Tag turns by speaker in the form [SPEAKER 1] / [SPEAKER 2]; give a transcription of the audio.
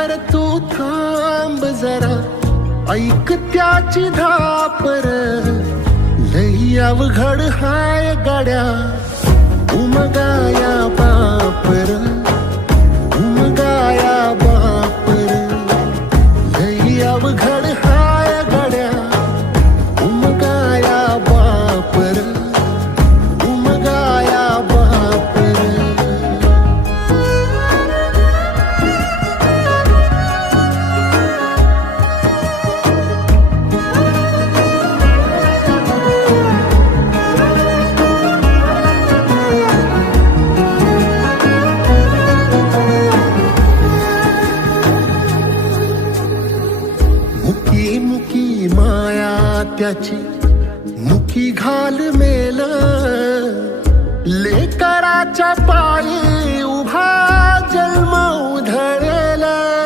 [SPEAKER 1] भर तू थांब जरा. ऐक त्याची धापर. लई अवघड हाय गाड्या. उमगाया बापर. उमगाया बापर. लई अवघड मुकी माया त्याची मुखी घाल मेल. लेकराच्या पायी